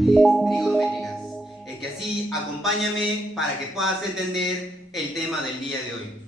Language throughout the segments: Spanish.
razones trigonométricas. Es que así acompáñame para que puedas entender el tema del día de hoy.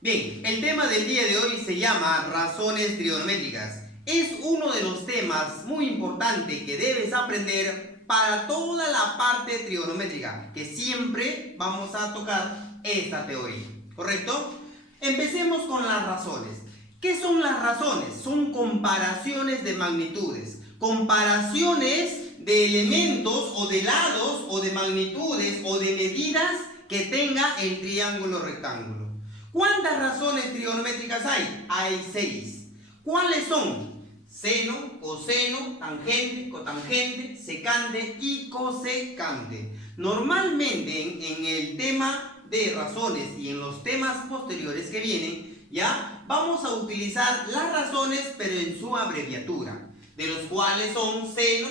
Bien, el tema del día de hoy se llama razones trigonométricas. Es uno de los temas muy importantes que debes aprender para toda la parte trigonométrica, que siempre vamos a tocar esta teoría, ¿correcto? Empecemos con las razones. ¿Qué son las razones? Son comparaciones de magnitudes, comparaciones de elementos o de lados o de magnitudes o de medidas que tenga el triángulo rectángulo. ¿Cuántas razones trigonométricas hay? Hay 6. ¿Cuáles son? Seno, coseno, tangente, cotangente, secante y cosecante. Normalmente en el tema de razones y en los temas posteriores que vienen, ya vamos a utilizar las razones pero en su abreviatura, de los cuales son seno,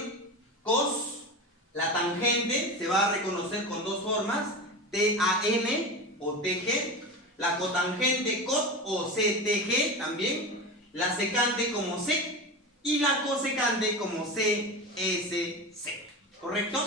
cos, la tangente se va a reconocer con dos formas, TAN o TG, la cotangente cot o CTG también, la secante como sec y la cosecante como CSC, ¿correcto?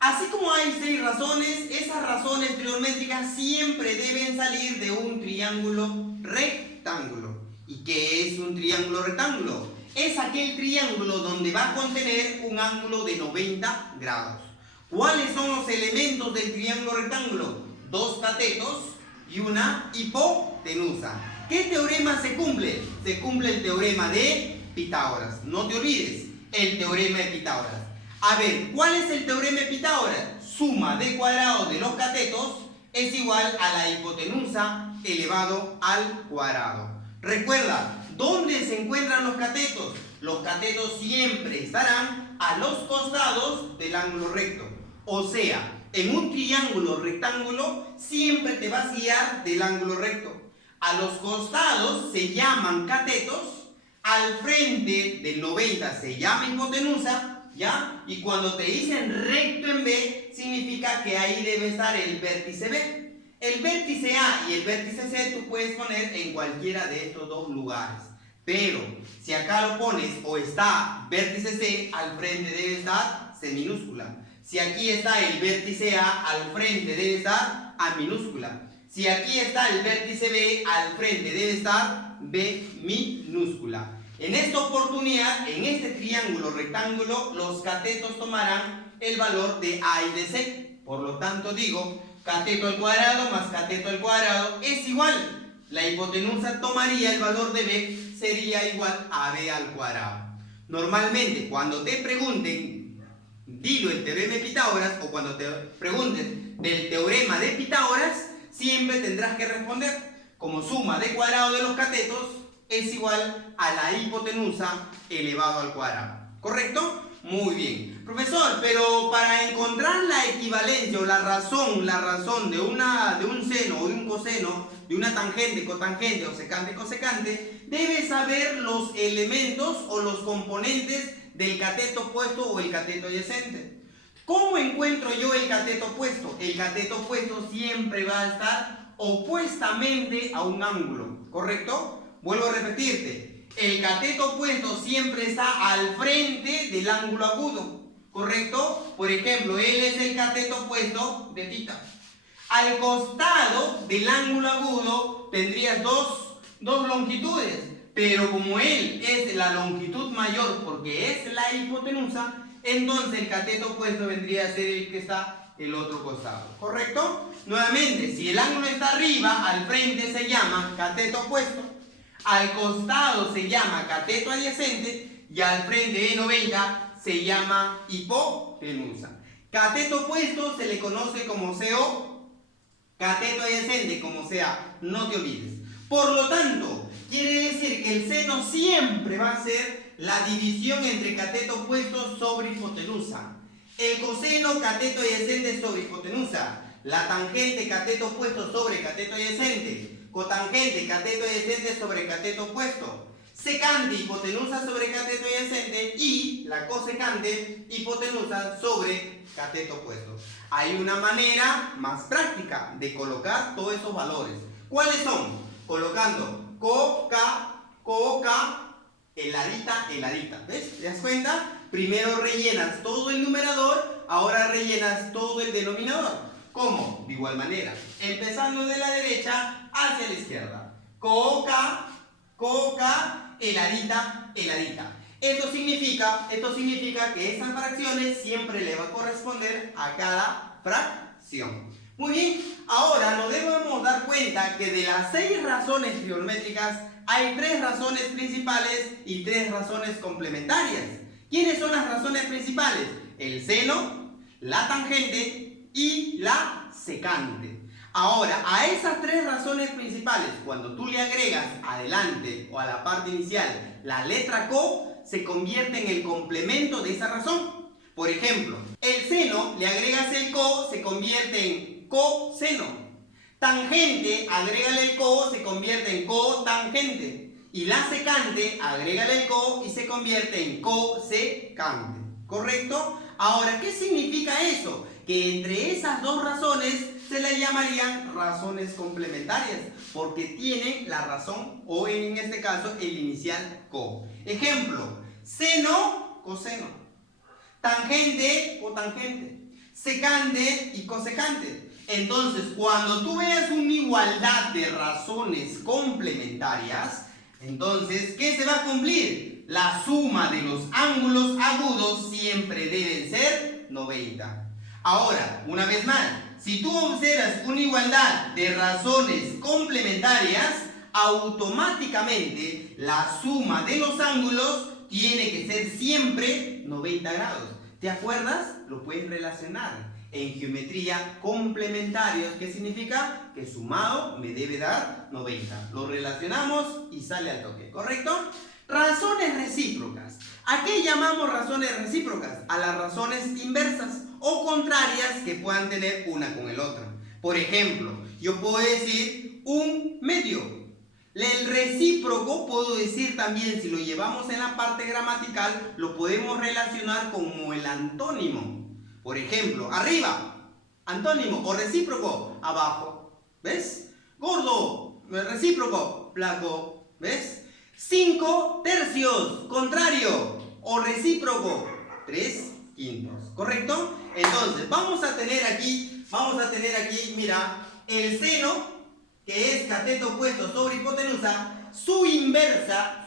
Así como hay 6 razones, esas razones trigonométricas siempre deben salir de un triángulo rectángulo. ¿Y qué es un triángulo rectángulo? Es aquel triángulo donde va a contener un ángulo de 90 grados. ¿Cuáles son los elementos del triángulo rectángulo? 2 catetos y una hipotenusa. ¿Qué teorema se cumple? Se cumple el teorema de Pitágoras. No te olvides, el teorema de Pitágoras. A ver, ¿cuál es el teorema de Pitágoras? Suma de cuadrado de los catetos es igual a la hipotenusa elevado al cuadrado. Recuerda, ¿dónde se encuentran los catetos? Los catetos siempre estarán a los costados del ángulo recto. O sea, en un triángulo rectángulo siempre te vas a guiar del ángulo recto. A los costados se llaman catetos, al frente del 90 se llama hipotenusa, ¿ya? Y cuando te dicen recto en B, significa que ahí debe estar el vértice B. El vértice A y el vértice C tú puedes poner en cualquiera de estos dos lugares. Pero si acá lo pones o está vértice C, al frente debe estar C minúscula. Si aquí está el vértice A, al frente debe estar A minúscula. Si aquí está el vértice B, al frente debe estar B minúscula. En esta oportunidad, en este triángulo rectángulo, los catetos tomarán el valor de A y de C. Por lo tanto digo, cateto al cuadrado más cateto al cuadrado es igual. La hipotenusa tomaría el valor de B, sería igual a B al cuadrado. Normalmente, cuando te pregunten, dilo el teorema de Pitágoras, o cuando te pregunten del teorema de Pitágoras, siempre tendrás que responder como suma de cuadrado de los catetos es igual a la hipotenusa elevado al cuadrado. ¿Correcto? Muy bien. Profesor, pero para encontrar la equivalencia o la razón de un seno o de un coseno, de una tangente, cotangente o secante, cosecante, debes saber los elementos o los componentes del cateto opuesto o el cateto adyacente. ¿Cómo encuentro yo el cateto opuesto? El cateto opuesto siempre va a estar opuestamente a un ángulo, ¿correcto? Vuelvo a repetirte, el cateto opuesto siempre está al frente del ángulo agudo, ¿correcto? Por ejemplo, él es el cateto opuesto de θ. Al costado del ángulo agudo tendrías dos longitudes, pero como él es la longitud mayor porque es la hipotenusa, entonces el cateto opuesto vendría a ser el que está el otro costado, ¿correcto? Nuevamente, si el ángulo está arriba, al frente se llama cateto opuesto, al costado se llama cateto adyacente y al frente de 90 se llama hipotenusa. Cateto opuesto se le conoce como CO, cateto adyacente como CA, no te olvides. Por lo tanto, quiere decir que el seno siempre va a ser la división entre cateto opuesto sobre hipotenusa. El coseno, cateto adyacente sobre hipotenusa. La tangente, cateto opuesto sobre cateto adyacente. Cotangente, cateto adyacente sobre cateto opuesto. Secante, hipotenusa sobre cateto adyacente. Y la cosecante, hipotenusa sobre cateto opuesto. Hay una manera más práctica de colocar todos esos valores. ¿Cuáles son? Colocando COCA, heladita, heladita. ¿Ves? ¿Te das cuenta? Primero rellenas todo el numerador, ahora rellenas todo el denominador. ¿Cómo? De igual manera, empezando de la derecha hacia la izquierda. Coca, coca, heladita, heladita. Esto significa que estas fracciones siempre le va a corresponder a cada fracción. Muy bien, ahora nos debemos dar cuenta que de las 6 razones trigonométricas hay 3 razones principales y 3 razones complementarias. ¿Quiénes son las razones principales? El seno, la tangente y la secante. Ahora, a esas 3 razones principales, cuando tú le agregas adelante o a la parte inicial la letra co, se convierte en el complemento de esa razón. Por ejemplo, el seno, le agregas el co, se convierte en coseno. Tangente, agrégale el co, se convierte en cotangente. Y la secante, agrégale el co y se convierte en cosecante. ¿Correcto? Ahora, ¿qué significa eso? Que entre esas 2 razones se le llamarían razones complementarias, porque tienen la razón, o en este caso, el inicial co. Ejemplo, seno, coseno. Tangente, cotangente. Secante y cosecante. Entonces, cuando tú veas una igualdad de razones complementarias, entonces, ¿qué se va a cumplir? La suma de los ángulos agudos siempre deben ser 90. Ahora, una vez más, si tú observas una igualdad de razones complementarias, automáticamente la suma de los ángulos tiene que ser siempre 90 grados. ¿Te acuerdas? Lo puedes relacionar. En geometría complementarios, ¿qué significa? Que sumado me debe dar 90. Lo relacionamos y sale al toque, ¿correcto? Razones recíprocas. ¿A qué llamamos razones recíprocas? A las razones inversas o contrarias que puedan tener una con el otro. Por ejemplo, yo puedo decir un medio. El recíproco puedo decir también, si lo llevamos en la parte gramatical, lo podemos relacionar como el antónimo. Por ejemplo, arriba, antónimo o recíproco, abajo. ¿Ves? Gordo, recíproco, flaco. ¿Ves? 5 tercios, contrario o recíproco, 3/5. ¿Correcto? Entonces, vamos a tener aquí, mira, el seno, que es cateto opuesto sobre hipotenusa, su inversa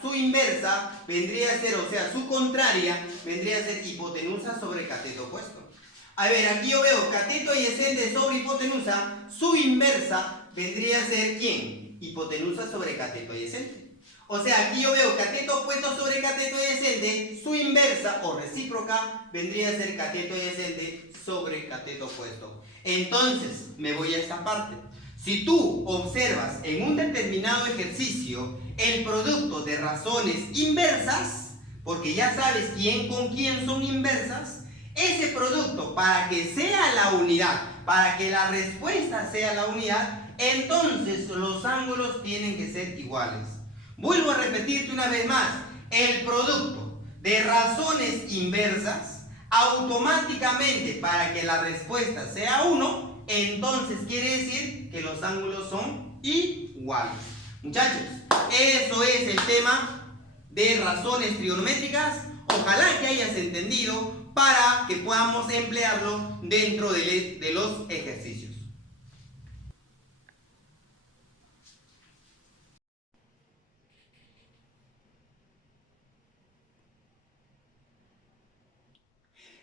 vendría a ser, o sea, su contraria vendría a ser hipotenusa sobre cateto opuesto. A ver, aquí yo veo cateto adyacente sobre hipotenusa, su inversa vendría a ser ¿quién? Hipotenusa sobre cateto adyacente. O sea, aquí yo veo cateto opuesto sobre cateto adyacente, su inversa o recíproca vendría a ser cateto adyacente sobre cateto opuesto. Entonces, me voy a esta parte. Si tú observas en un determinado ejercicio el producto de razones inversas, porque ya sabes quién con quién son inversas, ese producto, para que sea la unidad, para que la respuesta sea la unidad, entonces los ángulos tienen que ser iguales. Vuelvo a repetirte una vez más, el producto de razones inversas, automáticamente para que la respuesta sea 1, entonces quiere decir que los ángulos son iguales. Muchachos, eso es el tema de razones trigonométricas. Ojalá que hayas entendido para que podamos emplearlo dentro de los ejercicios.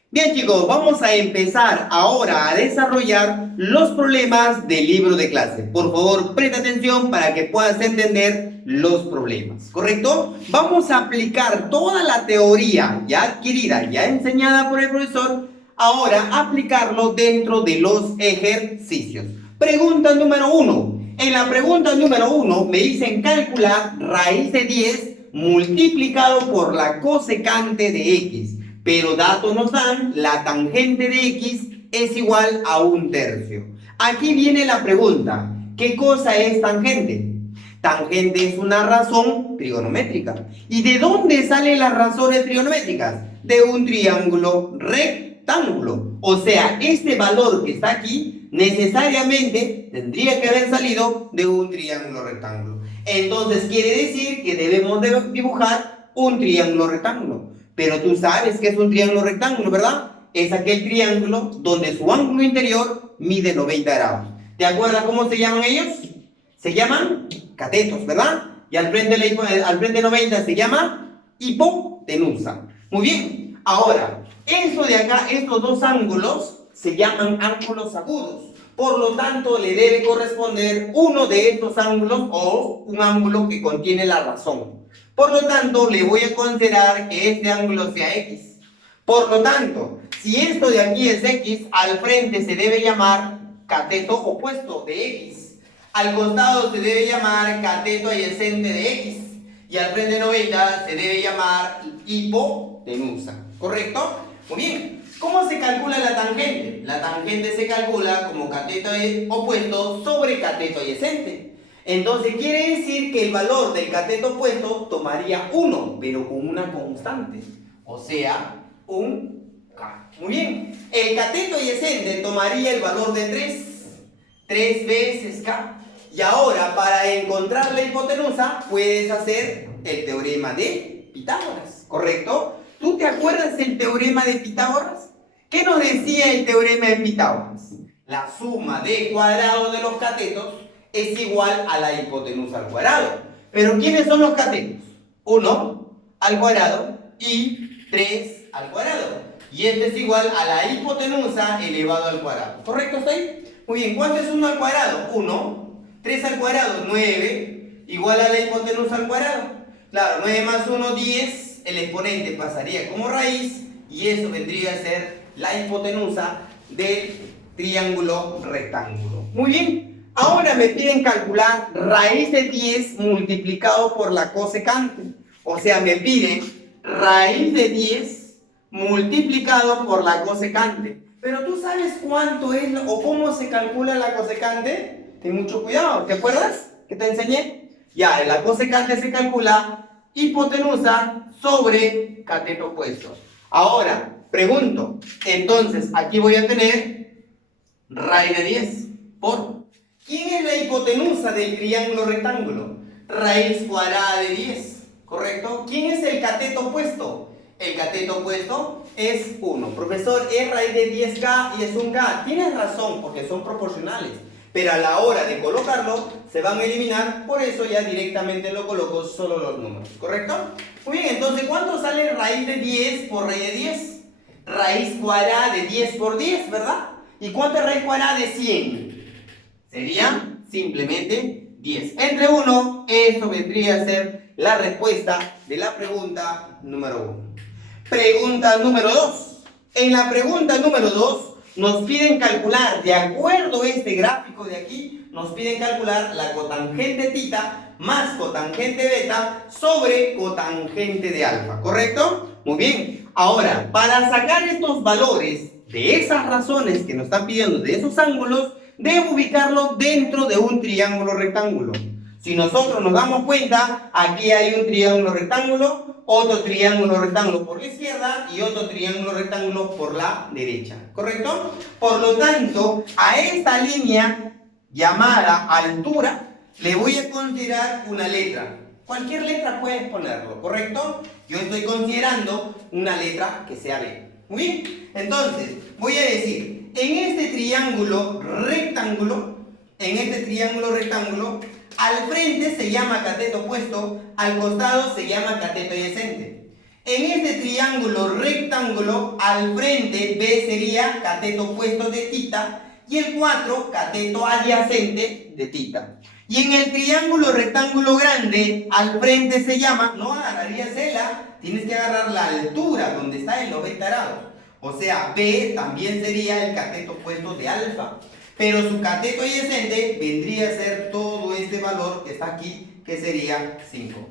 Bien chicos, vamos a empezar ahora a desarrollar los problemas del libro de clase. Por favor, presta atención para que puedas entender los problemas, ¿correcto? Vamos a aplicar toda la teoría ya adquirida, ya enseñada por el profesor, ahora aplicarlo dentro de los ejercicios. Pregunta número 1. En la pregunta número 1 me dicen calcular raíz de 10 multiplicado por la cosecante de x. Pero datos nos dan, la tangente de x es igual a 1/3. Aquí viene la pregunta, ¿qué cosa es tangente? Tangente es una razón trigonométrica. ¿Y de dónde salen las razones trigonométricas? De un triángulo rectángulo. O sea, este valor que está aquí necesariamente tendría que haber salido de un triángulo rectángulo. Entonces quiere decir que debemos de dibujar un triángulo rectángulo. Pero tú sabes que es un triángulo rectángulo, ¿verdad? Es aquel triángulo donde su ángulo interior mide 90 grados. ¿Te acuerdas cómo se llaman ellos? Se llaman catetos, ¿verdad? Y al frente de 90 se llama hipotenusa. Muy bien. Ahora, eso de acá, estos dos ángulos se llaman ángulos agudos. Por lo tanto, le debe corresponder uno de estos ángulos o un ángulo que contiene la razón. Por lo tanto, le voy a considerar que este ángulo sea X. Por lo tanto, si esto de aquí es X, al frente se debe llamar cateto opuesto de X. Al costado se debe llamar cateto adyacente de X. Y al frente de 90 se debe llamar hipotenusa. ¿Correcto? Muy bien. ¿Cómo se calcula la tangente? La tangente se calcula como cateto opuesto sobre cateto adyacente. Entonces quiere decir que el valor del cateto opuesto tomaría 1, pero con una constante. O sea, un K. Muy bien. El cateto adyacente tomaría el valor de 3. 3 veces K. Y ahora, para encontrar la hipotenusa, puedes hacer el teorema de Pitágoras. ¿Correcto? ¿Tú te acuerdas del teorema de Pitágoras? ¿Qué nos decía el teorema de Pitágoras? La suma de cuadrados de los catetos es igual a la hipotenusa al cuadrado. ¿Pero quiénes son los catetos? 1 al cuadrado y 3 al cuadrado. Y este es igual a la hipotenusa elevado al cuadrado. ¿Correcto está ahí? Muy bien, ¿cuánto es 1 al cuadrado? 1. 3 al cuadrado, 9. Igual a la hipotenusa al cuadrado. Claro, 9 más 1, 10. El exponente pasaría como raíz. Y eso vendría a ser la hipotenusa del triángulo rectángulo. Muy bien. Ahora me piden calcular raíz de 10 multiplicado por la cosecante. O sea, me piden raíz de 10 multiplicado por la cosecante. Pero ¿tú sabes cuánto es o cómo se calcula la cosecante? Ten mucho cuidado. ¿Te acuerdas que te enseñé? Ya, la cosecante se calcula hipotenusa sobre cateto opuesto. Ahora, pregunto. Entonces, aquí voy a tener raíz de 10 por... ¿Quién es la hipotenusa del triángulo rectángulo? Raíz cuadrada de 10. ¿Correcto? ¿Quién es el cateto opuesto? El cateto opuesto es 1. Profesor, es raíz de 10K y es un K. Tienes razón, porque son proporcionales. Pero a la hora de colocarlo, se van a eliminar. Por eso ya directamente lo coloco solo los números. ¿Correcto? Muy bien, entonces, ¿cuánto sale raíz de 10 por raíz de 10? Raíz cuadrada de 10 por 10, ¿verdad? ¿Y cuánto es raíz cuadrada de 100? Sería simplemente 10. Entre 1, eso vendría a ser la respuesta de la pregunta número 1. Pregunta número 2. En la pregunta número 2 nos piden calcular, de acuerdo a este gráfico de aquí, nos piden calcular la cotangente tita más cotangente beta sobre cotangente de alfa, ¿correcto? Muy bien. Ahora, para sacar estos valores de esas razones que nos están pidiendo, de esos ángulos, debo ubicarlo dentro de un triángulo rectángulo. Si nosotros nos damos cuenta, aquí hay un triángulo rectángulo, otro triángulo rectángulo por la izquierda y otro triángulo rectángulo por la derecha, ¿correcto? Por lo tanto, a esta línea llamada altura le voy a considerar una letra. Cualquier letra puedes ponerlo, ¿correcto? Yo estoy considerando una letra que sea B. Muy bien, entonces voy a decir, en este triángulo rectángulo, al frente se llama cateto opuesto, al costado se llama cateto adyacente. En este triángulo rectángulo, al frente B sería cateto opuesto de tita y el 4 cateto adyacente de tita. Y en el triángulo rectángulo grande, al frente se llama, no agarrarías tienes que agarrar la altura donde está el 90 grados. O sea, B también sería el cateto opuesto de alfa. Pero su cateto adyacente vendría a ser todo este valor que está aquí, que sería 5.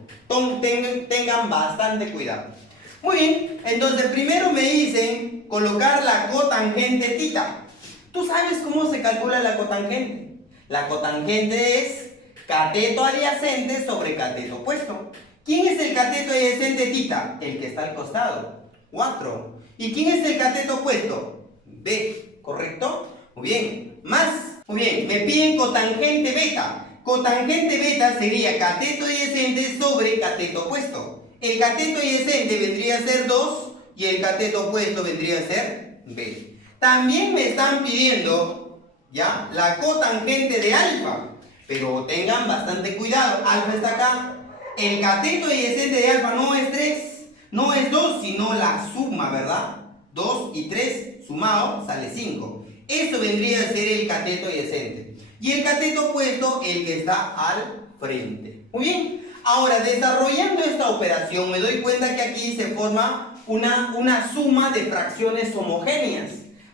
Tengan bastante cuidado. Muy bien, entonces primero me dicen colocar la cotangente tita. ¿Tú sabes cómo se calcula la cotangente? La cotangente es cateto adyacente sobre cateto opuesto. ¿Quién es el cateto adyacente tita? El que está al costado, 4. ¿Y quién es el cateto opuesto? B, ¿correcto? Muy bien, más. Muy bien, me piden cotangente beta. cotangente beta sería cateto adyacente sobre cateto opuesto. El cateto adyacente vendría a ser 2 y el cateto opuesto vendría a ser B. También me están pidiendo, ¿ya?, la cotangente de alfa, pero tengan bastante cuidado, alfa está acá. El cateto adyacente de alfa no es 3, no es 2, sino la suma, ¿verdad? 2 y 3 sumado sale 5. Esto vendría a ser el cateto adyacente. Y el cateto opuesto, el que está al frente. Muy bien. Ahora, desarrollando esta operación, me doy cuenta que aquí se forma una suma de fracciones homogéneas.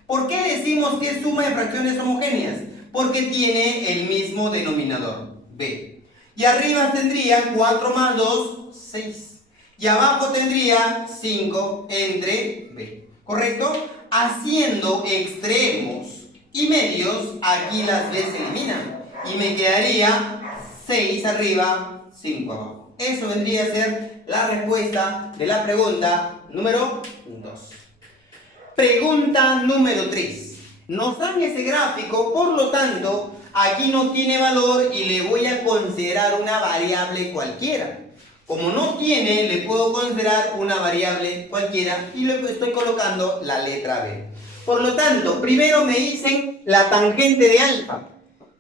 ¿Por qué decimos que es suma de fracciones homogéneas? Porque tiene el mismo denominador, B. Y arriba tendría 4 más 2, 6. Y abajo tendría 5 entre B. ¿Correcto? Haciendo extremos y medios, aquí las B se eliminan. Y me quedaría 6 arriba, 5 abajo. Eso vendría a ser la respuesta de la pregunta número 2. Pregunta número 3. Nos dan ese gráfico, por lo tanto, aquí no tiene valor y le voy a considerar una variable cualquiera. Como no tiene, le puedo considerar una variable cualquiera y le estoy colocando la letra B. Por lo tanto, primero me dicen la tangente de alfa.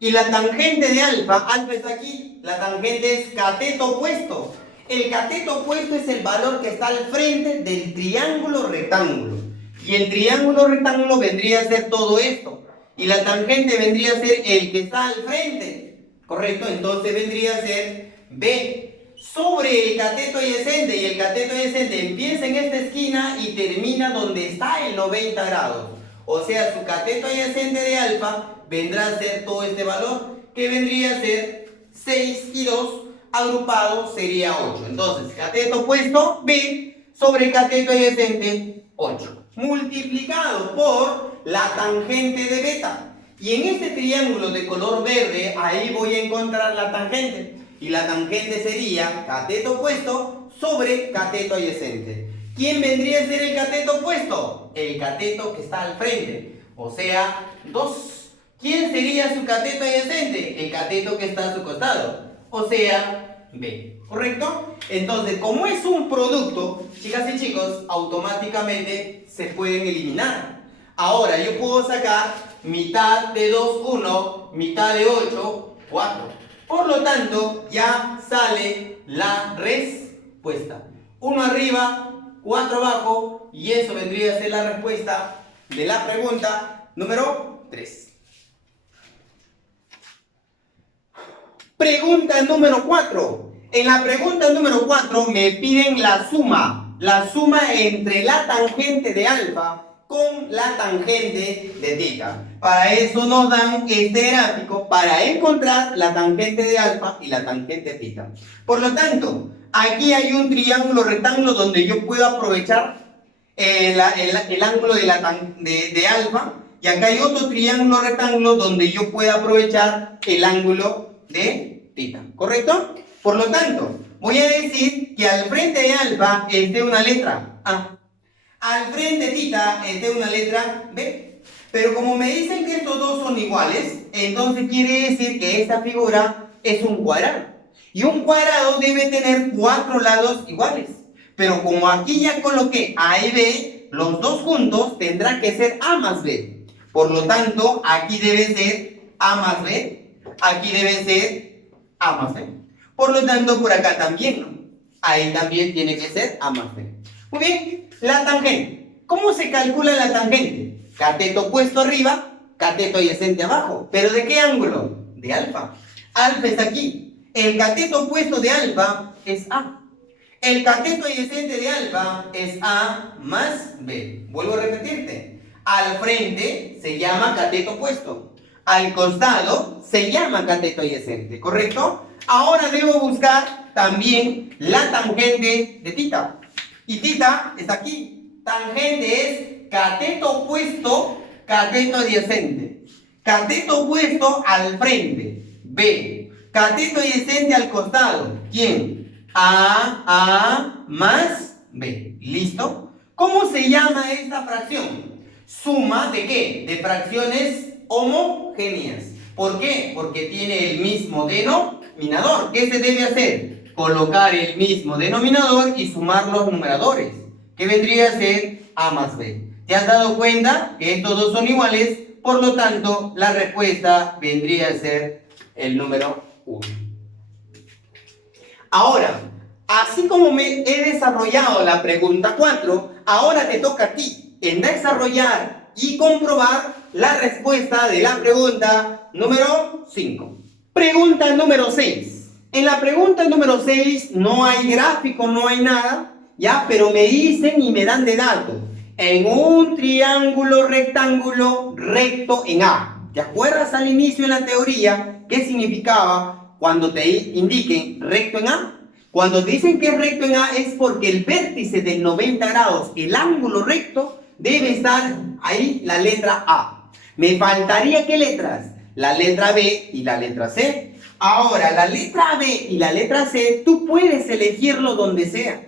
Y la tangente de alfa está aquí. La tangente es cateto opuesto. El cateto opuesto es el valor que está al frente del triángulo rectángulo. Y el triángulo rectángulo vendría a ser todo esto. Y la tangente vendría a ser el que está al frente. ¿Correcto? Entonces vendría a ser B sobre el cateto adyacente. Y el cateto adyacente empieza en esta esquina y termina donde está el 90 grados. O sea, su cateto adyacente de alfa vendrá a ser todo este valor, que vendría a ser 6 y 2 agrupado sería 8. Entonces, cateto opuesto B sobre cateto adyacente 8. Multiplicado por la tangente de beta. Y en este triángulo de color verde, ahí voy a encontrar la tangente. Y la tangente sería cateto opuesto sobre cateto adyacente. ¿Quién vendría a ser el cateto opuesto? El cateto que está al frente. O sea, 2. ¿Quién sería su cateto adyacente? El cateto que está a su costado. O sea, B. ¿Correcto? Entonces, como es un producto, chicas y chicos, automáticamente se pueden eliminar. Ahora, yo puedo sacar mitad de 2, 1, mitad de 8, 4. Por lo tanto, ya sale la respuesta. 1 arriba, 4 abajo, y eso vendría a ser la respuesta de la pregunta número 3. Pregunta número 4. En la pregunta número 4 me piden la suma entre la tangente de alfa con la tangente de tita. Para eso nos dan este gráfico para encontrar la tangente de alfa y la tangente de tita. Por lo tanto, aquí hay un triángulo rectángulo donde yo puedo aprovechar el ángulo de alfa, y acá hay otro triángulo rectángulo donde yo puedo aprovechar el ángulo de tita. ¿Correcto? Por lo tanto, voy a decir que al frente de alfa esté una letra A. Al frente de tita esté una letra B. Pero como me dicen que estos dos son iguales, entonces quiere decir que esta figura es un cuadrado. Y un cuadrado debe tener 4 lados iguales. Pero como aquí ya coloqué A y B, los dos juntos tendrán que ser A más B. Por lo tanto, aquí debe ser A más B, aquí debe ser A más B. Por lo tanto, por acá también, ¿no? Ahí también tiene que ser A más B. Muy bien, la tangente. ¿Cómo se calcula la tangente? Cateto opuesto arriba, cateto adyacente abajo. ¿Pero de qué ángulo? De alfa. Alfa es aquí. El cateto opuesto de alfa es A. El cateto adyacente de alfa es A más B. Vuelvo a repetirte. Al frente se llama cateto opuesto. Al costado se llama cateto adyacente. ¿Correcto? Ahora debo buscar también la tangente de tita. Y tita está aquí. Tangente es cateto opuesto, cateto adyacente. Cateto opuesto al frente, B. Cateto adyacente al costado, ¿quién? A más B. ¿Listo? ¿Cómo se llama esta fracción? Suma de ¿qué? De fracciones homogéneas. ¿Por qué? Porque tiene el mismo denominador. ¿Qué se debe hacer? Colocar el mismo denominador y sumar los numeradores. ¿Qué vendría a ser A más B? ¿Te has dado cuenta que estos dos son iguales? Por lo tanto, la respuesta vendría a ser el número 1. Ahora, así como me he desarrollado la pregunta 4, ahora te toca a ti en desarrollar y comprobar la respuesta de la pregunta número 5. Pregunta número 6. En la pregunta número 6 no hay gráfico, no hay nada, ¿ya? Pero me dicen y me dan de dato. En un triángulo rectángulo recto en A. ¿Te acuerdas al inicio en la teoría qué significaba cuando te indiquen recto en A? Cuando te dicen que es recto en A es porque el vértice del 90 grados, el ángulo recto, debe estar ahí la letra A. Me faltaría ¿qué letras? La letra B y la letra C. Ahora, la letra B y la letra C, tú puedes elegirlo donde sea.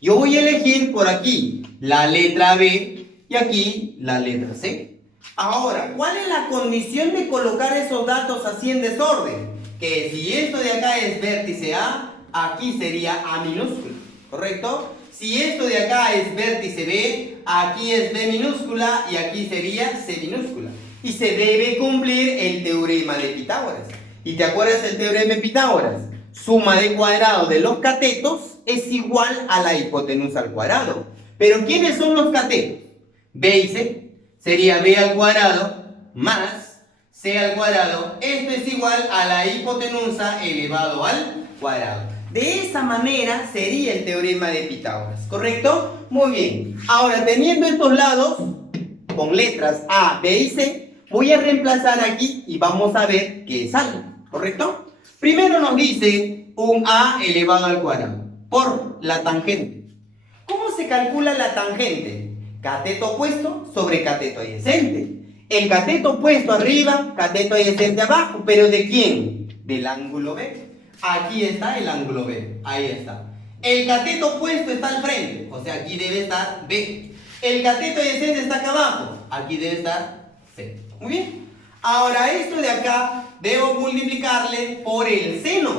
Yo voy a elegir por aquí la letra B y aquí la letra C. Ahora, ¿cuál es la condición de colocar esos datos así en desorden? Que si esto de acá es vértice A, aquí sería A minúscula, ¿correcto? Si esto de acá es vértice B, aquí es B minúscula y aquí sería C minúscula. Y se debe cumplir el teorema de Pitágoras. ¿Y te acuerdas del teorema de Pitágoras? Suma de cuadrado de los catetos es igual a la hipotenusa al cuadrado. ¿Pero quiénes son los catetos? B y C. Sería B al cuadrado más C al cuadrado. Esto es igual a la hipotenusa elevado al cuadrado. De esa manera sería el teorema de Pitágoras, ¿correcto? Muy bien. Ahora, teniendo estos lados con letras A, B y C, voy a reemplazar aquí y vamos a ver qué sale, ¿correcto? Primero nos dice un A elevado al cuadrado por la tangente. ¿Cómo se calcula la tangente? Cateto opuesto sobre cateto adyacente. El cateto opuesto arriba, cateto adyacente abajo. ¿Pero de quién? Del ángulo B. Aquí está el ángulo B. Ahí está. El cateto opuesto está al frente. O sea, aquí debe estar B. El cateto adyacente está acá abajo. Aquí debe estar C. Muy bien. Ahora, esto de acá debo multiplicarle por el seno.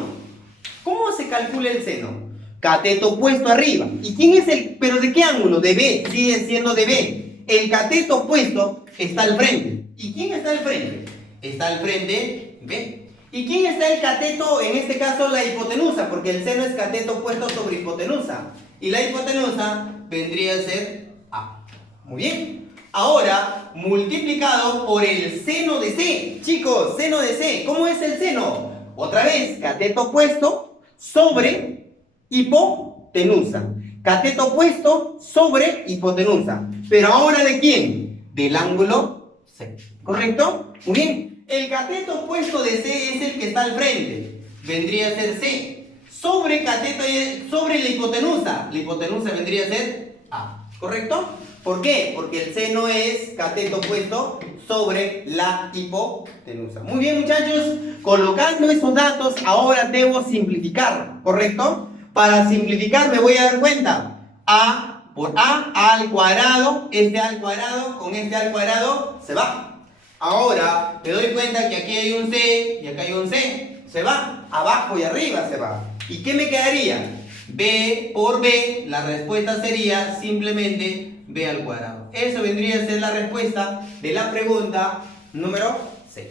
¿Cómo se calcula el seno? Cateto opuesto arriba. ¿Y quién es el? ¿Pero de qué ángulo? De B. Sigue siendo de B. El cateto opuesto está al frente. ¿Y quién está al frente? Está al frente B. ¿Y quién está el cateto? En este caso la hipotenusa, porque el seno es cateto opuesto sobre hipotenusa. Y la hipotenusa vendría a ser A. Muy bien. Ahora, multiplicado por el seno de C. Chicos, seno de C. ¿Cómo es el seno? Otra vez, cateto opuesto sobre hipotenusa. Cateto opuesto sobre hipotenusa. Pero ahora, ¿de quién? Del ángulo C. ¿Correcto? Muy bien. El cateto opuesto de C es el que está al frente. Vendría a ser C. Sobre la hipotenusa. La hipotenusa vendría a ser A. ¿Correcto? ¿Por qué? Porque el seno es cateto opuesto sobre la hipotenusa. Muy bien, muchachos. Colocando esos datos, ahora debo simplificar. ¿Correcto? Para simplificar me voy a dar cuenta. A por A al cuadrado. Este A al cuadrado con este A al cuadrado se va. Ahora me doy cuenta que aquí hay un C y acá hay un C. Se va. Abajo y arriba se va. ¿Y qué me quedaría? B por B. La respuesta sería simplemente B al cuadrado. Eso vendría a ser la respuesta de la pregunta número 6.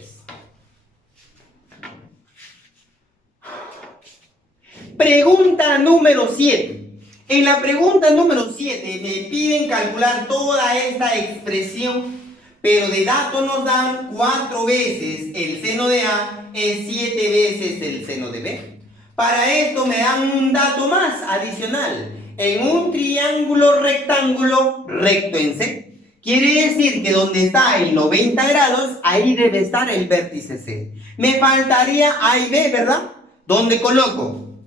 Pregunta número 7. En la pregunta número 7 me piden calcular toda esta expresión. Pero de dato nos dan 4 veces el seno de A es 7 veces el seno de B. Para esto me dan un dato más adicional. En un triángulo rectángulo recto en C. Quiere decir que donde está el 90 grados, ahí debe estar el vértice C. Me faltaría A y B, ¿verdad? ¿Dónde coloco?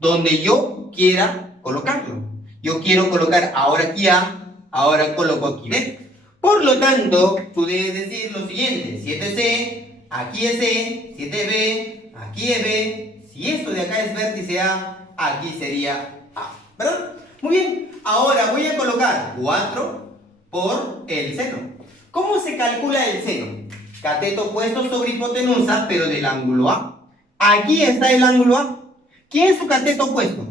Donde yo quiera colocarlo. Yo quiero colocar ahora aquí A, ahora coloco aquí B. Por lo tanto, tú debes decir lo siguiente: 7C, aquí es C, 7B, aquí es B. Si esto de acá es vértice A, aquí sería A, ¿verdad? Muy bien, ahora voy a colocar 4 por el seno. ¿Cómo se calcula el seno? Cateto opuesto sobre hipotenusa, pero del ángulo A. Aquí está el ángulo A. ¿Quién es su cateto opuesto?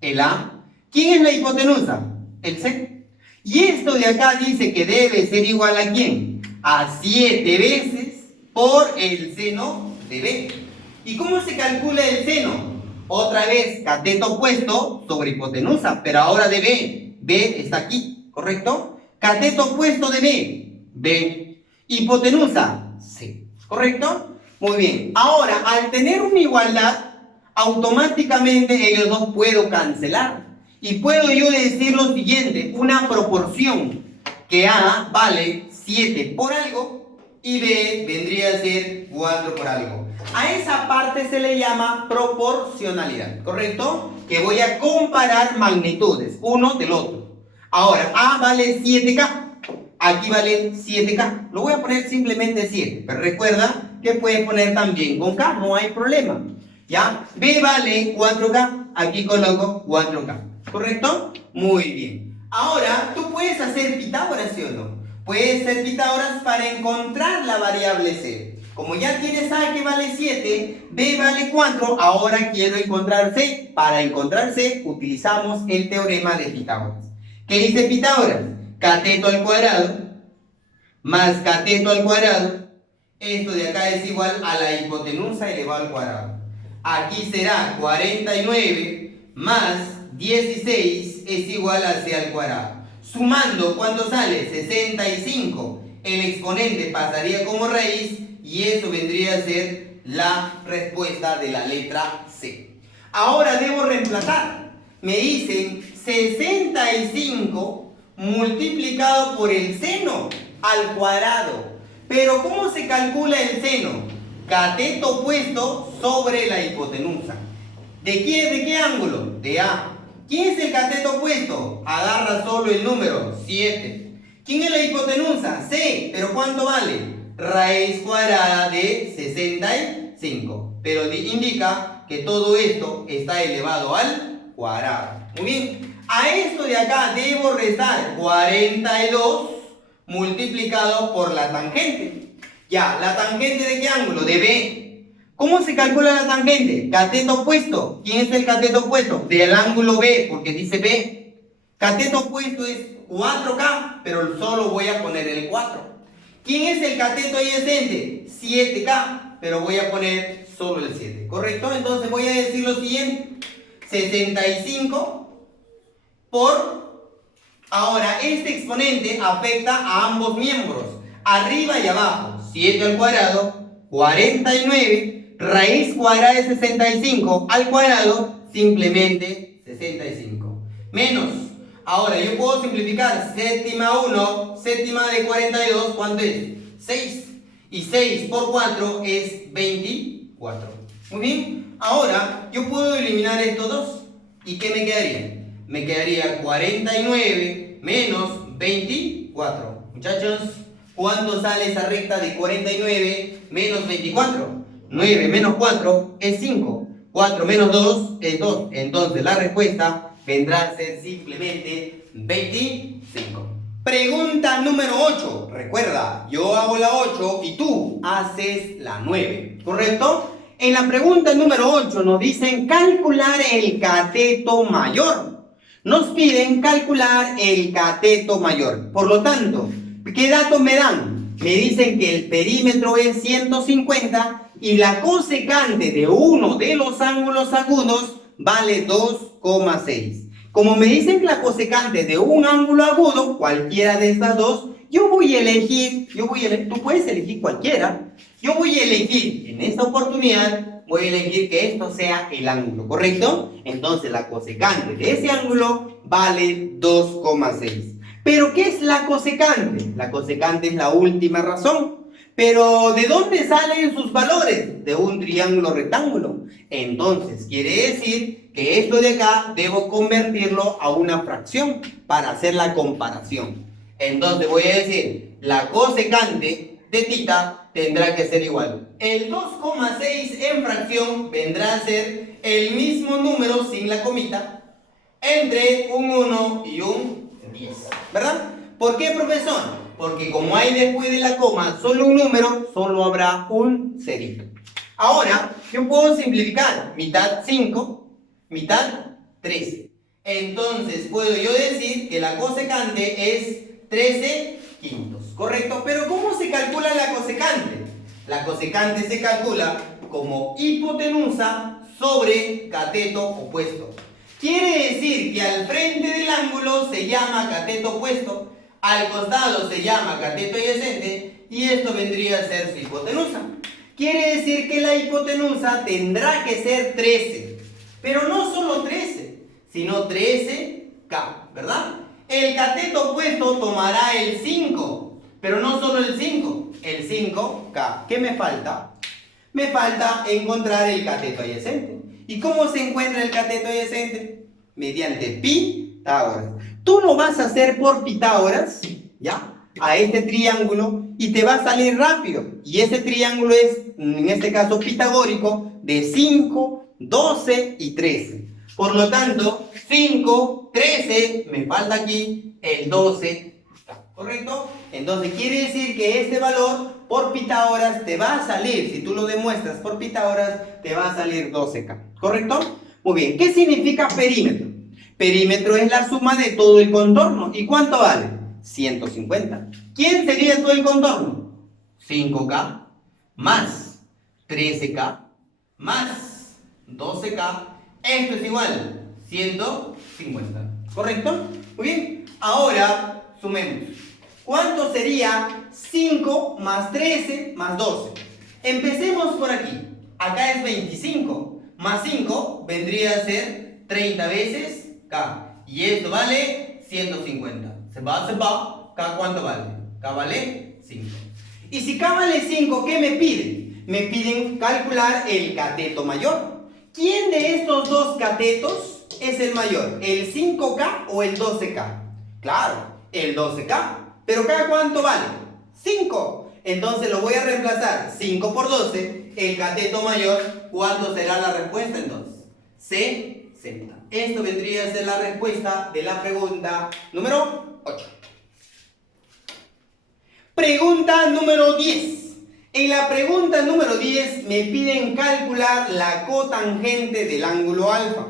El A. ¿Quién es la hipotenusa? El C. Y esto de acá dice que debe ser igual ¿a quién? A 7 veces por el seno de B. ¿Y cómo se calcula el seno? Otra vez, cateto opuesto sobre hipotenusa, pero ahora de B. B está aquí, ¿correcto? Cateto opuesto de B. B. Hipotenusa. C. ¿Correcto? Muy bien. Ahora, al tener una igualdad, automáticamente ellos dos puedo cancelar. Y puedo yo decir lo siguiente, una proporción, que A vale 7 por algo y B vendría a ser 4 por algo. A esa parte se le llama proporcionalidad, ¿correcto? Que voy a comparar magnitudes, uno del otro. Ahora, A vale 7K, aquí vale 7K. Lo voy a poner simplemente 7, pero recuerda que puedes poner también con K, no hay problema. ¿Ya? B vale 4K, aquí coloco 4K, ¿correcto? Muy bien. Ahora, tú puedes hacer Pitágoras, ¿sí o no? Puedes hacer Pitágoras para encontrar la variable C. Como ya tienes A que vale 7, B vale 4, ahora quiero encontrar C. Para encontrar C, utilizamos el teorema de Pitágoras. ¿Qué dice Pitágoras? Cateto al cuadrado más cateto al cuadrado. Esto de acá es igual a la hipotenusa elevado al cuadrado. Aquí será 49 más 16 es igual a C al cuadrado. Sumando, ¿cuánto sale? 65. El exponente pasaría como raíz y eso vendría a ser la respuesta de la letra C. Ahora debo reemplazar. Me dicen 65 multiplicado por el seno al cuadrado. Pero ¿cómo se calcula el seno? Cateto opuesto sobre la hipotenusa. ¿De qué ángulo? De A. ¿Quién es el cateto opuesto? Agarra solo el número 7. ¿Quién es la hipotenusa? C. ¿Pero cuánto vale? Raíz cuadrada de 65. Pero indica que todo esto está elevado al cuadrado. Muy bien. A esto de acá debo restar 42 multiplicado por la tangente. Ya, ¿la tangente de qué ángulo? De B. ¿Cómo se calcula la tangente? Cateto opuesto. ¿Quién es el cateto opuesto? Del ángulo B, porque dice B. Cateto opuesto es 4K, pero solo voy a poner el 4. ¿Quién es el cateto adyacente? 7K, pero voy a poner solo el 7. ¿Correcto? Entonces voy a decir lo siguiente. 65 por... Ahora, este exponente afecta a ambos miembros, arriba y abajo. 7 al cuadrado, 49, raíz cuadrada de 65 al cuadrado, simplemente 65. Menos, ahora yo puedo simplificar, séptima 1, séptima de 42, ¿cuánto es? 6. Y 6 por 4 es 24. Muy bien, ahora yo puedo eliminar estos dos. ¿Y qué me quedaría? Me quedaría 49 menos 24. Muchachos, ¿cuánto sale esa recta de 49 menos 24? 9 menos 4 es 5. 4 menos 2 es 2. Entonces la respuesta vendrá a ser simplemente 25. Pregunta número 8. Recuerda, yo hago la 8 y tú haces la 9. ¿Correcto? En la pregunta número 8 nos dicen calcular el cateto mayor. Nos piden calcular el cateto mayor. Por lo tanto, ¿qué datos me dan? Me dicen que el perímetro es 150 y la cosecante de uno de los ángulos agudos vale 2,6. Como me dicen que la cosecante de un ángulo agudo, cualquiera de estas dos, yo voy a elegir, tú puedes elegir cualquiera. Yo voy a elegir, en esta oportunidad, voy a elegir que esto sea el ángulo, ¿correcto? Entonces la cosecante de ese ángulo vale 2,6. ¿Pero qué es la cosecante? La cosecante es la última razón. ¿Pero de dónde salen sus valores? De un triángulo rectángulo. Entonces quiere decir que esto de acá debo convertirlo a una fracción para hacer la comparación. Entonces voy a decir, la cosecante de θ tendrá que ser igual. El 2,6 en fracción vendrá a ser el mismo número sin la comita entre un 1 y un 10. ¿Verdad? ¿Por qué, profesor? Porque como hay después de la coma solo un número, solo habrá un cerito. Ahora, yo puedo simplificar. Mitad 5, mitad 13. Entonces, puedo yo decir que la cosecante es 13 quintos. ¿Correcto? Pero ¿cómo se calcula la cosecante? La cosecante se calcula como hipotenusa sobre cateto opuesto. Quiere decir que al frente del ángulo se llama cateto opuesto, al costado se llama cateto adyacente y esto vendría a ser su hipotenusa. Quiere decir que la hipotenusa tendrá que ser 13, pero no solo 13, sino 13K, ¿verdad? El cateto opuesto tomará el 5, pero no solo el 5, el 5K. ¿Qué me falta? Me falta encontrar el cateto adyacente. ¿Y cómo se encuentra el cateto adyacente? Mediante Pitágoras. Tú lo vas a hacer por Pitágoras, ¿ya? A este triángulo y te va a salir rápido. Y ese triángulo es, en este caso, pitagórico de 5, 12 y 13. Por lo tanto, 5, 13, me falta aquí el 12, ¿correcto? Entonces quiere decir que este valor por Pitágoras te va a salir, si tú lo demuestras por Pitágoras, te va a salir 12K, ¿correcto? Muy bien, ¿qué significa perímetro? Perímetro es la suma de todo el contorno. ¿Y cuánto vale? 150. ¿Quién sería todo el contorno? 5K más 13K más 12K. Esto es igual 150. ¿Correcto? Muy bien. Ahora sumemos. ¿Cuánto sería 5 más 13 más 12? Empecemos por aquí. Acá es 25. Más 5 vendría a ser 30 veces K. Y esto vale 150. Se va. ¿K cuánto vale? K vale 5. Y si K vale 5, ¿qué me piden? Me piden calcular el cateto mayor. ¿Quién de estos dos catetos es el mayor? ¿El 5K o el 12K? Claro, el 12K. ¿Pero K cuánto vale? 5. Entonces lo voy a reemplazar. 5 por 12. El cateto mayor, ¿cuánto será la respuesta entonces? 60. Esto vendría a ser la respuesta de la pregunta número 8. Pregunta número 10. En la pregunta número 10 me piden calcular la cotangente del ángulo alfa.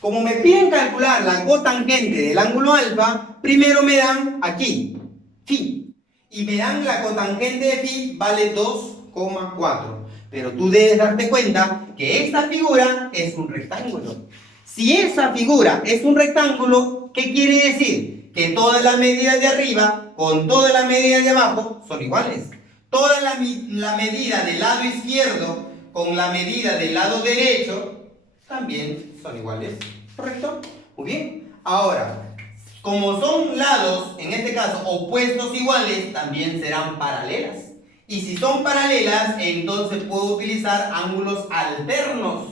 Como me piden calcular la cotangente del ángulo alfa, primero me dan aquí, phi. Y me dan la cotangente de phi vale 2,4. Pero tú debes darte cuenta que esta figura es un rectángulo. Si esa figura es un rectángulo, ¿qué quiere decir? Que todas las medidas de arriba con todas las medidas de abajo son iguales. Toda la medida del lado izquierdo con la medida del lado derecho también son iguales. ¿Correcto? Muy bien. Ahora, como son lados, en este caso, opuestos iguales, también serán paralelas. Y si son paralelas, entonces puedo utilizar ángulos alternos.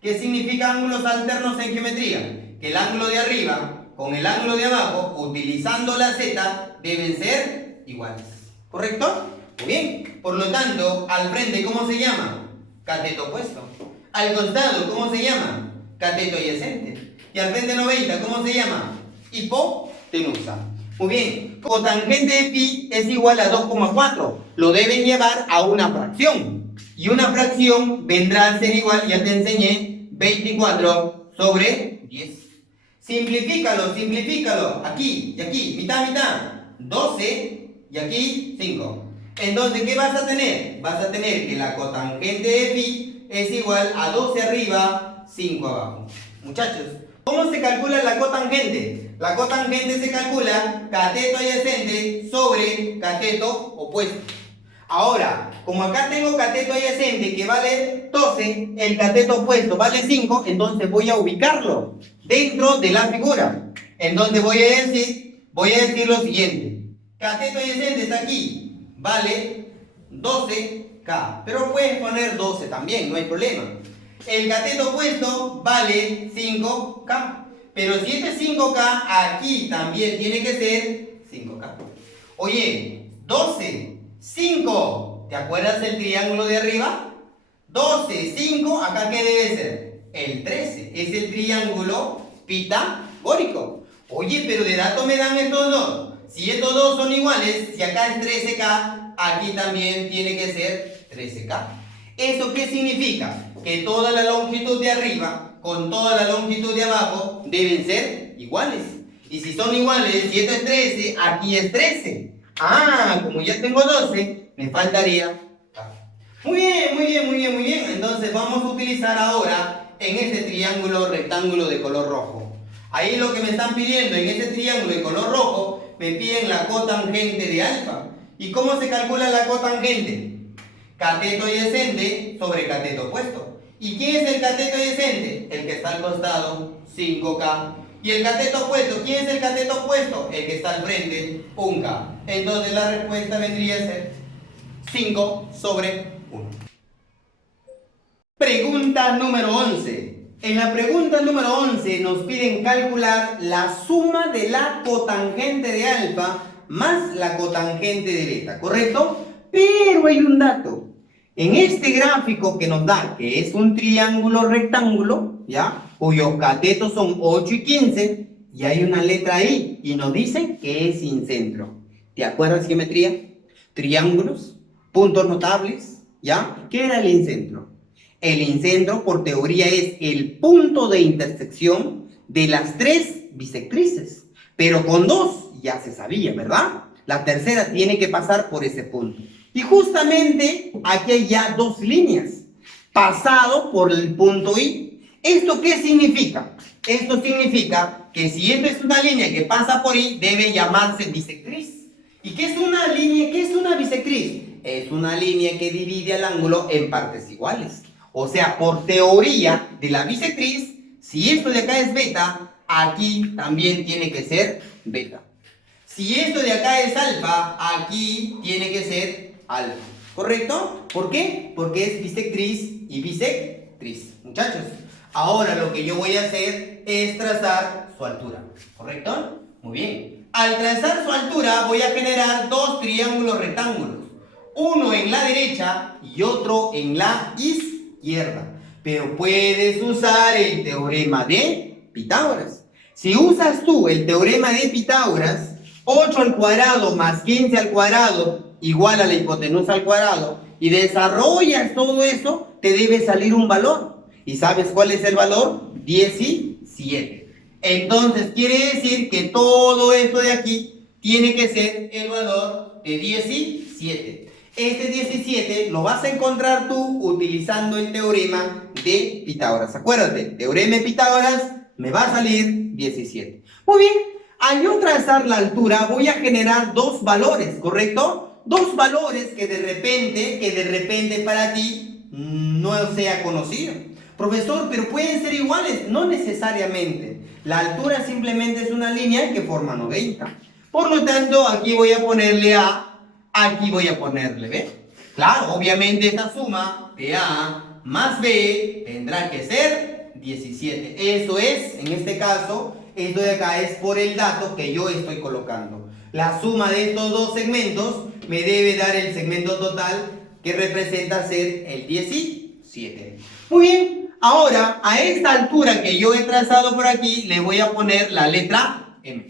¿Qué significa ángulos alternos en geometría? Que el ángulo de arriba con el ángulo de abajo, utilizando la z, deben ser iguales. ¿Correcto? Muy bien. Por lo tanto, al frente, ¿cómo se llama? Cateto opuesto. Al costado, ¿cómo se llama? Cateto adyacente. Y al frente 90, ¿cómo se llama? Hipotenusa. Muy bien. Cotangente de phi es igual a 2,4. Lo deben llevar a una fracción. Y una fracción vendrá a ser igual, ya te enseñé, 24 sobre 10. Simplifícalo, simplifícalo. Aquí y aquí, mitad, mitad. 12 y aquí 5. Entonces, ¿qué vas a tener? Vas a tener que la cotangente de phi es igual a 12 arriba, 5 abajo. Muchachos, ¿cómo se calcula la cotangente? La cotangente se calcula cateto adyacente sobre cateto opuesto. Ahora, como acá tengo cateto adyacente que vale 12, el cateto opuesto vale 5, entonces voy a ubicarlo dentro de la figura. Entonces voy a decir lo siguiente. Cateto adyacente está aquí, vale 12K, pero puedes poner 12 también, no hay problema. El cateto opuesto vale 5K, pero si este es 5K, aquí también tiene que ser 5K. Oye, 12, 5, ¿te acuerdas del triángulo de arriba? 12, 5, acá ¿qué debe ser? El 13, es el triángulo pitagórico. Oye, pero de dato me dan estos dos. si estos dos son iguales, si acá es 13K, aquí también tiene que ser 13K. ¿Eso qué significa? Que toda la longitud de arriba con toda la longitud de abajo deben ser iguales. Y si son iguales, si esto es 13, aquí es 13. Ah, como ya tengo 12, me faltaría K. Muy bien, muy bien, muy bien, muy bien. Entonces vamos a utilizar ahora en este triángulo rectángulo de color rojo. Ahí lo que me están pidiendo en este triángulo de color rojo, me piden la cotangente de alfa. ¿Y cómo se calcula la cotangente? Cateto adyacente sobre cateto opuesto. ¿Y quién es el cateto adyacente? El que está al costado, 5K. ¿Y el cateto opuesto? ¿Quién es el cateto opuesto? El que está al frente, 1K. Entonces la respuesta vendría a ser 5 sobre 1. Pregunta número 11. En la pregunta número 11 nos piden calcular la suma de la cotangente de alfa más la cotangente de beta, ¿correcto? Pero hay un dato. En este gráfico que nos da, que es un triángulo rectángulo, ¿ya? Cuyos catetos son 8 y 15, y hay una letra ahí, y nos dice que es sin centro. ¿Te acuerdas geometría? Triángulos, puntos notables, ¿ya? ¿Qué era el incentro? El incentro, por teoría, es el punto de intersección de las tres bisectrices. Pero con dos ya se sabía, ¿verdad? La tercera tiene que pasar por ese punto. Y justamente aquí hay ya dos líneas, pasado por el punto I. ¿Esto qué significa? Esto significa que si esta es una línea que pasa por I, debe llamarse bisectriz. ¿Y qué es una línea? ¿Qué es una bisectriz? Es una línea que divide el ángulo en partes iguales. O sea, por teoría de la bisectriz, si esto de acá es beta, aquí también tiene que ser beta. Si esto de acá es alfa, aquí tiene que ser alfa. ¿Correcto? ¿Por qué? Porque es bisectriz y bisectriz. Muchachos, ahora lo que yo voy a hacer es trazar su altura. ¿Correcto? Muy bien. Al trazar su altura voy a generar dos triángulos rectángulos. Uno en la derecha y otro en la izquierda. Pero puedes usar el teorema de Pitágoras. Si usas tú el teorema de Pitágoras, 8 al cuadrado más 15 al cuadrado igual a la hipotenusa al cuadrado, y desarrollas todo eso, te debe salir un valor. ¿Y sabes cuál es el valor? 17. Entonces quiere decir que todo esto de aquí tiene que ser el valor de 17. Este 17 lo vas a encontrar tú utilizando el teorema de Pitágoras. Acuérdate, teorema de Pitágoras me va a salir 17. Muy bien, al yo trazar la altura voy a generar dos valores, ¿correcto? Dos valores que de repente para ti no sea conocido. Profesor, pero pueden ser iguales. No necesariamente. La altura simplemente es una línea que forma 90. Por lo tanto, aquí voy a ponerle A, aquí voy a ponerle B. Claro, obviamente esta suma de A más B tendrá que ser 17. Eso es, en este caso, esto de acá es por el dato que yo estoy colocando. La suma de estos dos segmentos me debe dar el segmento total que representa ser el 17. Muy bien, ahora a esta altura que yo he trazado por aquí le voy a poner la letra M.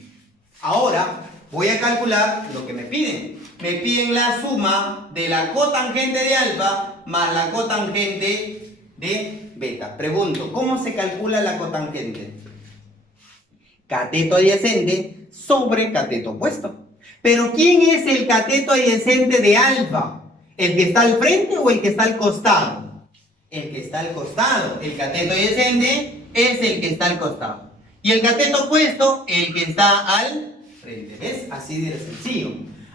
Ahora voy a calcular lo que me piden. Me piden la suma de la cotangente de alfa más la cotangente de beta. Pregunto, ¿cómo se calcula la cotangente? Cateto adyacente sobre cateto opuesto. Pero ¿quién es el cateto adyacente de alfa? ¿El que está al frente o el que está al costado? El que está al costado. El cateto adyacente es el que está al costado. Y el cateto opuesto, el que está al frente. ¿Ves? Así de sencillo.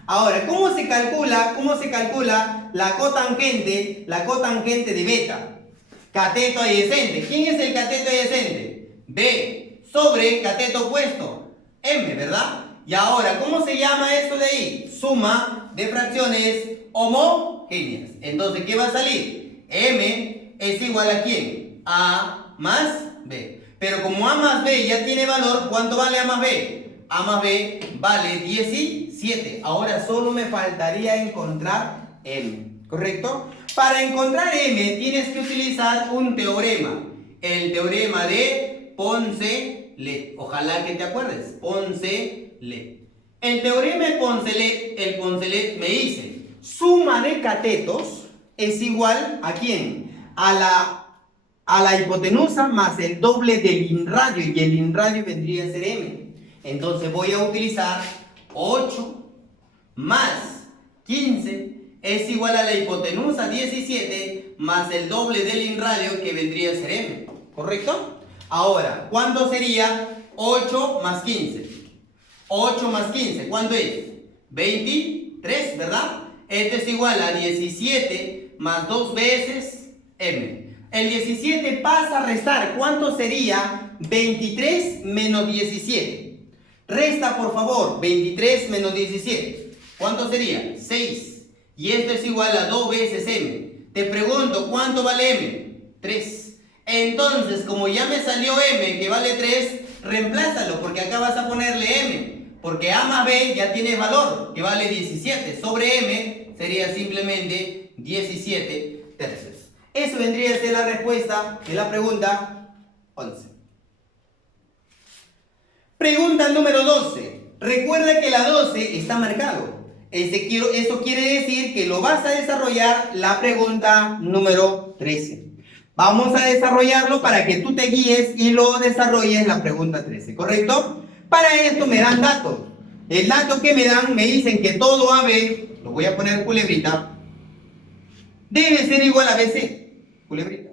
Ahora, ¿cómo se calcula la cotangente de beta? Cateto adyacente. ¿Quién es el cateto adyacente? B sobre cateto opuesto. M, ¿verdad? Y ahora, ¿cómo se llama esto de ahí? Suma de fracciones homogéneas. Entonces, ¿qué va a salir? M es igual a ¿quién? A más B. Pero como A más B ya tiene valor, ¿cuánto vale A más B? A más B vale 17. Ahora solo me faltaría encontrar M, ¿correcto? Para encontrar M tienes que utilizar un teorema. El teorema de Poncelet. Ojalá que te acuerdes. Poncelet. El teorema de Poncelet me dice, suma de catetos es igual ¿a quién? A la hipotenusa más el doble del inradio, y el inradio vendría a ser m. Entonces voy a utilizar 8 más 15 es igual a la hipotenusa 17 más el doble del inradio, que vendría a ser m. ¿Correcto? Ahora, ¿cuánto sería 8 más 15? 8 más 15, ¿cuánto es? 23, ¿verdad? Esto es igual a 17 más 2 veces m. El 17 pasa a restar. ¿Cuánto sería 23 menos 17? Resta, por favor, 23 menos 17. ¿Cuánto sería? 6. Y esto es igual a 2 veces m. Te pregunto, ¿cuánto vale m? 3. Entonces, como ya me salió m que vale 3, reemplázalo, porque acá vas a ponerle m. Porque a más b ya tiene valor, que vale 17. Sobre m sería simplemente 17 tercios. Eso vendría a ser la respuesta de la pregunta 11. Pregunta número 12. Recuerda que la 12 está marcado. Eso quiere decir que lo vas a desarrollar la pregunta número 13. Vamos a desarrollarlo para que tú te guíes y lo desarrolles la pregunta 13, ¿correcto? Para esto me dan datos. El dato que me dan, me dicen que todo AB, lo voy a poner culebrita, debe ser igual a BC. Culebrita.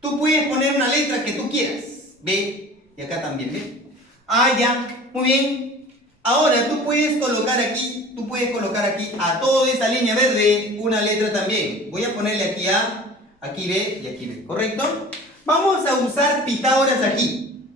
Tú puedes poner una letra que tú quieras. B, y acá también B. Ah, ya, muy bien. Ahora tú puedes colocar aquí a toda esa línea verde una letra también. Voy a ponerle aquí A, aquí B y aquí B, ¿correcto? Vamos a usar Pitágoras aquí.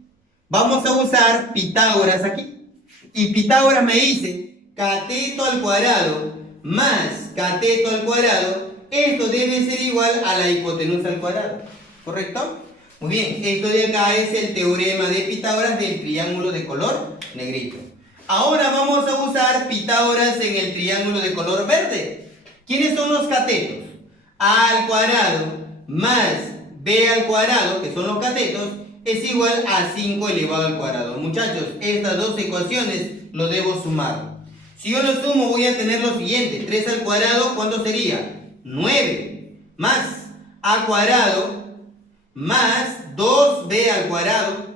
Vamos a usar Pitágoras aquí. Y Pitágoras me dice cateto al cuadrado más cateto al cuadrado. Esto debe ser igual a la hipotenusa al cuadrado, ¿correcto? Muy bien, esto de acá es el teorema de Pitágoras del triángulo de color negrito. Ahora vamos a usar Pitágoras en el triángulo de color verde. ¿Quiénes son los catetos? A al cuadrado más B al cuadrado, que son los catetos, es igual a 5 elevado al cuadrado. Muchachos, estas dos ecuaciones lo debo sumar. Si yo lo sumo, voy a tener lo siguiente. 3 al cuadrado, ¿cuánto sería? 9 más A cuadrado más 2B al cuadrado.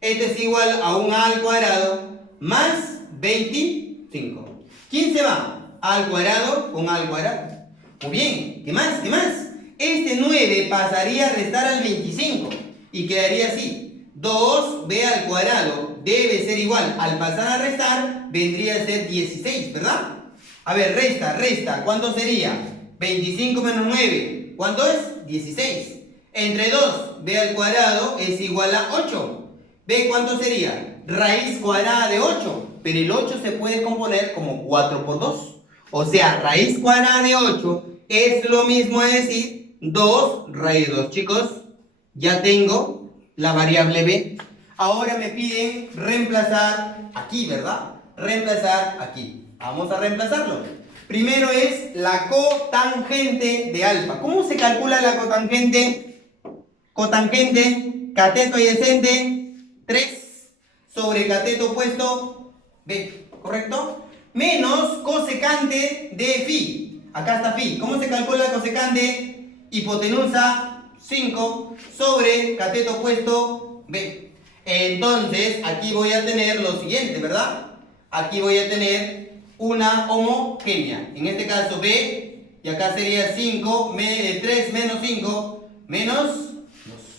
Esto es igual a un A al cuadrado más 25. ¿Quién se va? A al cuadrado con A al cuadrado. Muy bien, ¿qué más? ¿Qué más? Este 9 pasaría a restar al 25 y quedaría así. 2B al cuadrado debe ser igual, al pasar a restar, vendría a ser 16, ¿verdad? A ver, resta. ¿Cuánto sería? 25 menos 9. ¿Cuánto es? 16. Entre 2, B al cuadrado es igual a 8. ¿B cuánto sería? Raíz cuadrada de 8. Pero el 8 se puede componer como 4 por 2. O sea, raíz cuadrada de 8 es lo mismo a decir 2 raíz de 2. Chicos, ya tengo la variable B. Ahora me piden reemplazar aquí, ¿verdad? Reemplazar aquí. Vamos a reemplazarlo. Primero es la cotangente de alfa. ¿Cómo se calcula la cotangente? Cotangente, cateto adyacente, 3 sobre cateto opuesto, B, ¿correcto? Menos cosecante de phi. Acá está phi. ¿Cómo se calcula la cosecante? Hipotenusa 5 sobre cateto opuesto, B. Entonces, aquí voy a tener lo siguiente, ¿verdad? Aquí voy a tener una homogénea. En este caso B, y acá sería 3 menos 5 menos 2.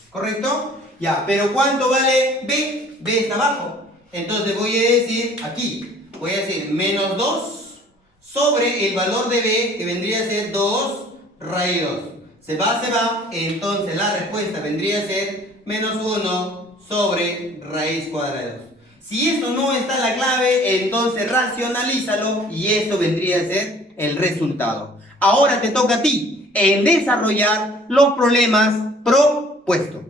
¿Correcto? Ya, pero ¿cuánto vale B? B está abajo. Entonces voy a decir aquí, voy a decir menos 2 sobre el valor de B, que vendría a ser 2 raíz 2. Se va, entonces la respuesta vendría a ser menos 1 sobre raíz cuadrada de 2. Si esto no está en la clave, entonces racionalízalo y esto vendría a ser el resultado. Ahora te toca a ti en desarrollar los problemas propuestos.